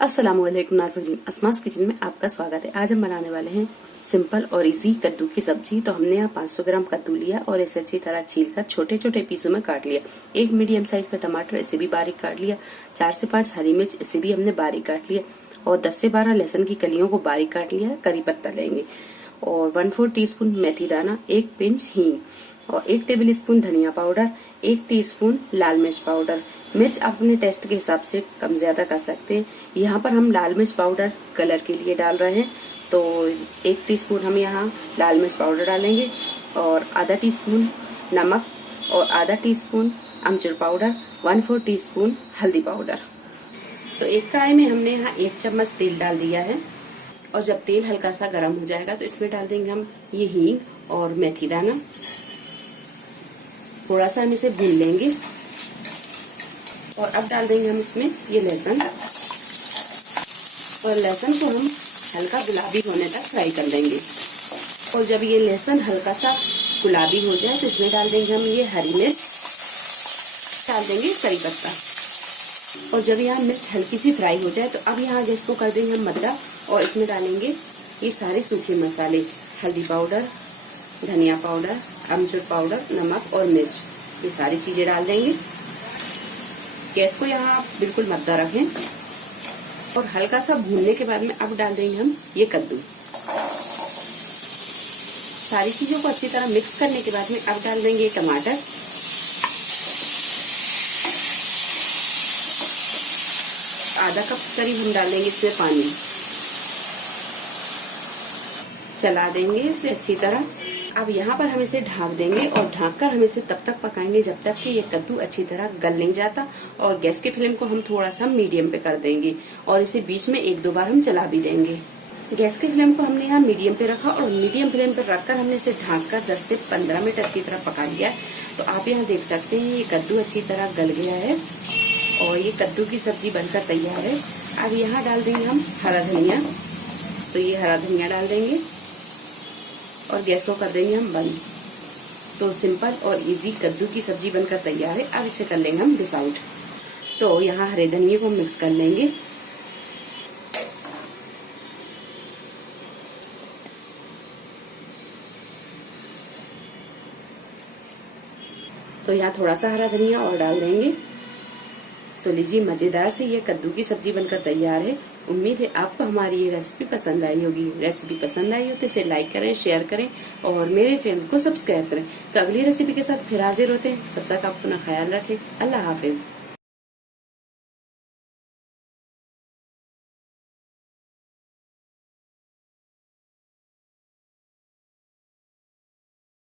अस्सलाम वालेकुम नाज़रीन, अस्मास किचन में आपका स्वागत है। आज हम बनाने वाले हैं सिंपल और इजी कद्दू की सब्जी। तो हमने यहाँ 500 ग्राम कद्दू लिया और इसे अच्छी तरह छीलकर छोटे छोटे पीसों में काट लिया। एक मीडियम साइज का टमाटर, इसे भी बारीक काट लिया। 4 से 5 हरी मिर्च, इसे भी हमने बारीक काट लिया। और 10 से 12 लहसुन की कलियों को बारीक काट लिया। करी पत्ता लेंगे और 1/4 टीस्पून मेथी दाना, 1 पिंच हींग और 1 टेबल स्पून धनिया पाउडर, 1 टीस्पून लाल मिर्च पाउडर। मिर्च आप अपने टेस्ट के हिसाब से कम ज्यादा कर सकते हैं। यहाँ पर हम लाल मिर्च पाउडर कलर के लिए डाल रहे हैं, तो 1 टीस्पून हम यहाँ लाल मिर्च पाउडर डालेंगे और आधा टीस्पून नमक और आधा टीस्पून अमचूर पाउडर, 1/4 टीस्पून हल्दी पाउडर। तो एक कढ़ाई में हमने यहाँ 1 चम्मच तेल डाल दिया है और जब तेल हल्का सा गर्म हो जाएगा तो इसमें डाल देंगे हम ये हींग और मेथी दाना। थोड़ा सा हम इसे भून लेंगे और अब डाल देंगे हम इसमें ये लहसुन और लहसुन को हम हल्का गुलाबी होने तक फ्राई कर लेंगे। और जब ये लहसुन हल्का सा गुलाबी हो जाए तो इसमें डाल देंगे हम ये हरी मिर्च, डाल देंगे करी पत्ता। और जब यहाँ मिर्च हल्की सी फ्राई हो जाए तो अब यहाँ गैस को कर देंगे हम मद्दा और इसमें डालेंगे ये सारे सूखे मसाले, हल्दी पाउडर, धनिया पाउडर, अमचूर पाउडर, नमक और मिर्च, ये सारी चीजें डाल देंगे। गैस को यहाँ आप बिल्कुल मद्दा रखें और हल्का सा भूनने के बाद में अब डाल देंगे हम ये कद्दू। सारी चीजों को अच्छी तरह मिक्स करने के बाद में अब डाल देंगे ये टमाटर, आधा कप करीब हम डाल देंगे इसमें पानी, चला देंगे इसे अच्छी तरह। अब यहाँ पर हम इसे ढक देंगे और ढककर हम इसे तब तक पकाएंगे जब तक कि ये कद्दू अच्छी तरह गल नहीं जाता। और गैस के फ्लेम को हम थोड़ा सा मीडियम पे कर देंगे और इसे बीच में 1-2 बार हम चला भी देंगे। गैस के फ्लेम को हमने यहाँ मीडियम पे रखा और मीडियम फ्लेम पे रखकर हमने इसे ढककर 10 से 15 मिनट अच्छी तरह पका लिया। तो आप यहाँ देख सकते हैं ये कद्दू अच्छी तरह गल गया है और ये कद्दू की सब्जी बनकर तैयार है। अब यहाँ डाल देंगे हम हरा धनिया, तो ये हरा धनिया डाल देंगे और गैस को कर देंगे हम बंद। तो सिंपल और इजी कद्दू की सब्जी बनकर तैयार है। अब इसे कर लेंगे हम डिश आउट। तो यहाँ हरे धनिये को मिक्स कर लेंगे तो यहाँ थोड़ा सा हरा धनिया और डाल देंगे। तो लीजिए, मजेदार से ये कद्दू की सब्जी बनकर तैयार है। उम्मीद है आपको हमारी ये रेसिपी पसंद आई होगी। रेसिपी पसंद आई हो तो इसे लाइक करें, शेयर करें और मेरे चैनल को सब्सक्राइब करें। तो अगली रेसिपी के साथ फिर हाजिर होते हैं। तब तक आप अपना ख्याल रखें। अल्लाह हाफिज।